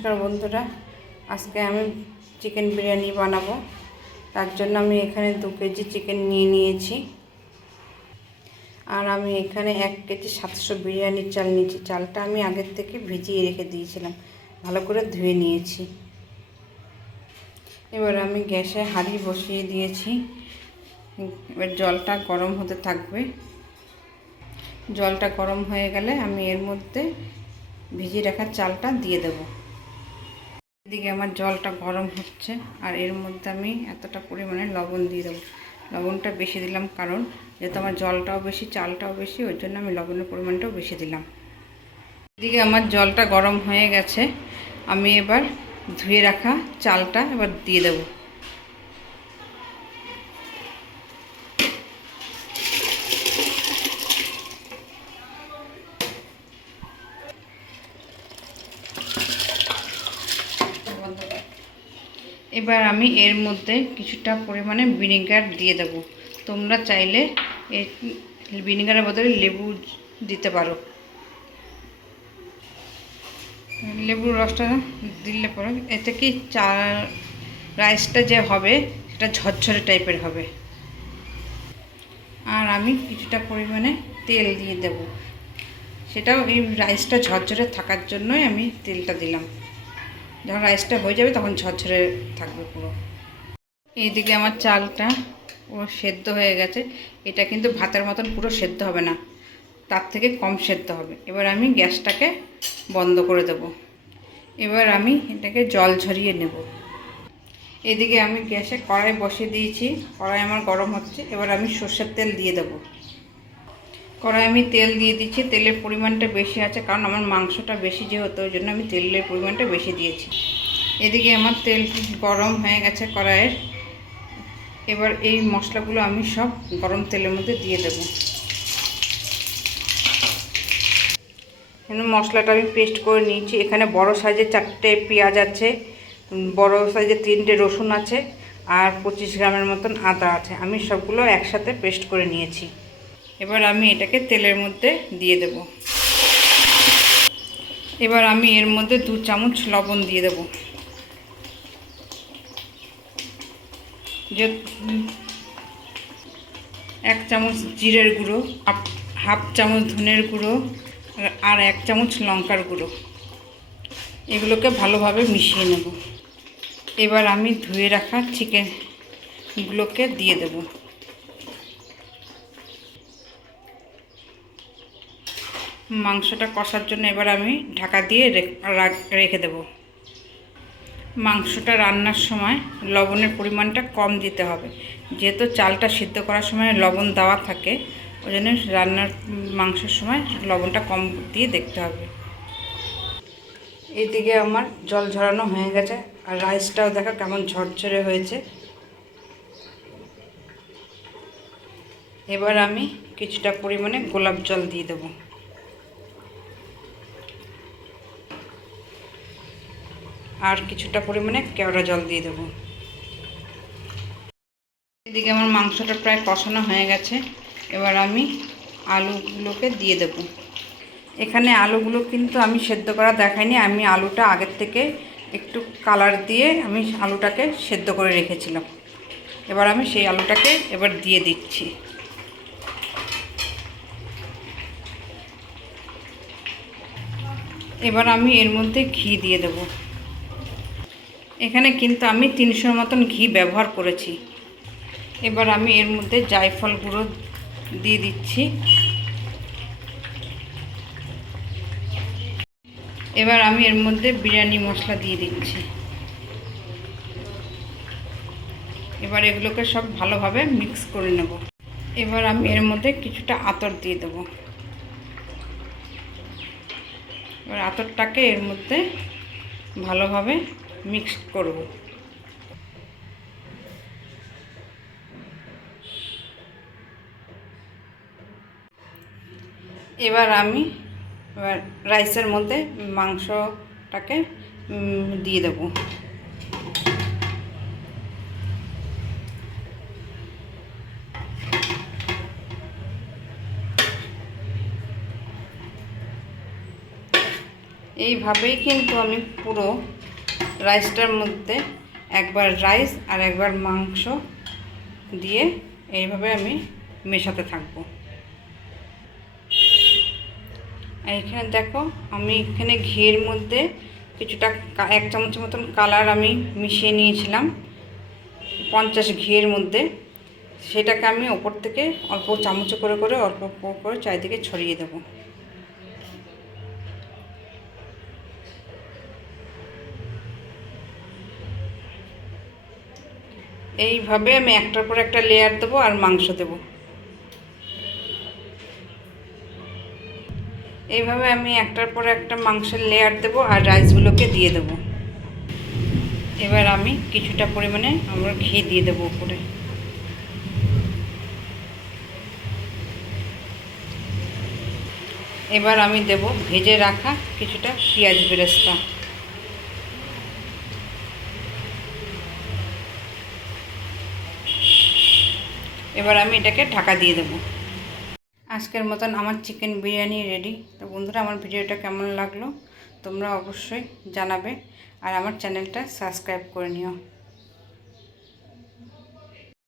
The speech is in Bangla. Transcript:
নমস্কার বন্ধুরা। আজকে আমি চিকেন বিরিয়ানি বানাবো। তার জন্য আমি এখানে দু কেজি চিকেন নিয়ে নিয়েছি। আর আমি এখানে এক কেজি সাতশো বিরিয়ানির চাল নিয়েছি। চালটা আমি আগের থেকে ভিজিয়ে রেখে দিয়েছিলাম। ভালো করে ধুয়ে নিয়েছি। এবার আমি গ্যাসে হাঁড়ি বসিয়ে দিয়েছি। এবার জলটা গরম হতে থাকবে। জলটা গরম হয়ে গেলে আমি এর মধ্যে ভিজিয়ে রাখা চালটা দিয়ে দেব। এদিকে আমার জলটা গরম হচ্ছে আর এর মধ্যে আমি এতটা পরিমাণে লবণ দিয়ে দেবো। লবণটা বেশি দিলাম কারণ যেহেতু আমার জলটাও বেশি, চালটাও বেশি, ওই জন্য আমি লবণের পরিমাণটাও বেশি দিলাম। এদিকে আমার জলটা গরম হয়ে গেছে। আমি এবার ধুয়ে রাখা চালটা এবার দিয়ে দেবো। এবার আমি এর মধ্যে কিছুটা পরিমাণে ভিনেগার দিয়ে দেব। তোমরা চাইলে ভিনেগারের বদলে লেবু দিতে পারো। লেবুর রসটা দিলে পরে এতে কি চা, রাইসটা যে হবে সেটা ঝরঝরে টাইপের হবে। আর আমি কিছুটা পরিমাণে তেল দিয়ে দেব। সেটাও এই রাইসটা ঝরঝরে থাকার জন্যই আমি তেলটা দিলাম। যখন রাইসটা হয়ে যাবে তখন ঝরঝরে থাকবে পুরো। এইদিকে আমার চালটা পুরো সেদ্ধ হয়ে গেছে। এটা কিন্তু ভাতের মতন পুরো সেদ্ধ হবে না। তার থেকে কম সেদ্ধ হবে। এবার আমি গ্যাসটাকে বন্ধ করে দেব। এবার আমি এটাকে জল ঝরিয়ে নেব। এদিকে আমি গ্যাসে কড়াই বসিয়ে দিয়েছি। কড়াই আমার গরম হচ্ছে। এবার আমি সর্ষের তেল দিয়ে দেবো। কড়াই আমি তেল দিয়ে দিচ্ছি। তেলের পরিমাণটা বেশি আছে, কারণ আমার মাংসটা বেশি যেহেতু, ওই জন্য আমি তেলের পরিমাণটা বেশি দিয়েছি। এদিকে আমার তেল গরম হয়ে গেছে কড়াইয়ের। এবার এই মশলাগুলো আমি সব গরম তেলের মধ্যে দিয়ে দেব। মশলাটা আমি পেস্ট করে নিয়েছি। এখানে বড় সাইজের চারটে পেঁয়াজ আছে, বড় সাইজের তিনটে রসুন আছে, আর পঁচিশ গ্রামের মতন আদা আছে। আমি সবগুলো একসাথে পেস্ট করে নিয়েছি। এবার আমি এটাকে তেলের মধ্যে দিয়ে দেব। এবার আমি এর মধ্যে দু চামচ লবণ দিয়ে দেব। এক চামচ জিরের গুঁড়ো হাফ চামচ ধনের গুঁড়ো, আর এক চামচ লঙ্কার গুঁড়ো। এগুলোকে ভালোভাবে মিশিয়ে নেব। এবার আমি ধুয়ে রাখা চিকেনগুলোকে দিয়ে দেবো। মাংসটা কষার জন্য এবার আমি ঢাকা দিয়ে রেখে দেব। মাংসটা রান্নার সময় লবণের পরিমাণটা কম দিতে হবে। যেহেতু চালটা সিদ্ধ করার সময় লবণ দেওয়া থাকে, ওই জন্য রান্নার মাংসের সময় লবণটা কম দিয়ে দেখতে হবে। এইদিকে আমার জল ঝরানো হয়ে গেছে, আর রাইসটাও দেখা কেমন ঝরঝরে হয়েছে। এবার আমি কিছুটা পরিমাণে গোলাপ জল দিয়ে দেবো। আর কিছুটা পরিমাণে কেওড়া জল দিয়ে দেবো। এদিকে আমার মাংসটা প্রায় কষানো হয়ে গেছে। এবার আমি আলুগুলোকে দিয়ে দেব। এখানে আলুগুলো কিন্তু আমি সেদ্ধ করা দেখাইনি, আমি আলুটা আগের থেকে একটু কালার দিয়ে আমি আলুটাকে সেদ্ধ করে রেখেছিলাম। এবার আমি সেই আলুটাকে এবার দিয়ে দিচ্ছি। এবার আমি এর মধ্যে ঘি দিয়ে দেবো। এখানে কিন্তু আমি তিনশোর মতন ঘি ব্যবহার করেছি। এবার আমি এর মধ্যে জায়ফল গুঁড়ো দিয়ে দিচ্ছি। এবার আমি এর মধ্যে বিরিয়ানি মশলা দিয়ে দিচ্ছি। এবার এগুলোকে সব ভালোভাবে মিক্স করে নেব। এবার আমি এর মধ্যে কিছুটা আতর দিয়ে দেব। এবার আতরটাকে এর মধ্যে ভালোভাবে মিক্স করব। এবার আমি এবার রাইসের মধ্যে মাংসটাকে দিয়ে দেবো। এইভাবেই কিন্তু আমি পুরো রাইসটার মধ্যে একবার রাইস আর একবার মাংস দিয়ে এইভাবে আমি মেশাতে থাকব। আর এখানে দেখো, আমি এখানে ঘিয়ের মধ্যে কিছুটা এক চামচের মতন কালার আমি মিশিয়ে নিয়েছিলাম, পঞ্চাশ ঘিয়ের মধ্যে। সেটাকে আমি ওপর থেকে অল্প চামচ করে করে, অল্প করে চারিদিকে ছড়িয়ে দেবো। এইভাবে আমি একটার পর একটা লেয়ার দেবো আর মাংস দেবো। এইভাবে আমি একটার পর একটা মাংসের লেয়ার দেবো আর রাইসগুলোকে দিয়ে দেবো। এবার আমি কিছুটা পরিমাণে আমরা ঘি দিয়ে দেবো উপরে। এবার আমি দেব ভেজে রাখা কিছুটা পেঁয়াজ বেরেস্তা। এবার আমি এটাকে ঢাকা দিয়ে দেবো। আজকের মতন আমার চিকেন বিরিয়ানি রেডি তো বন্ধুরা, আমার ভিডিওটা কেমন লাগল তোমরা অবশ্যই জানাবে। আর আমার চ্যানেলটা সাবস্ক্রাইব করে নিও।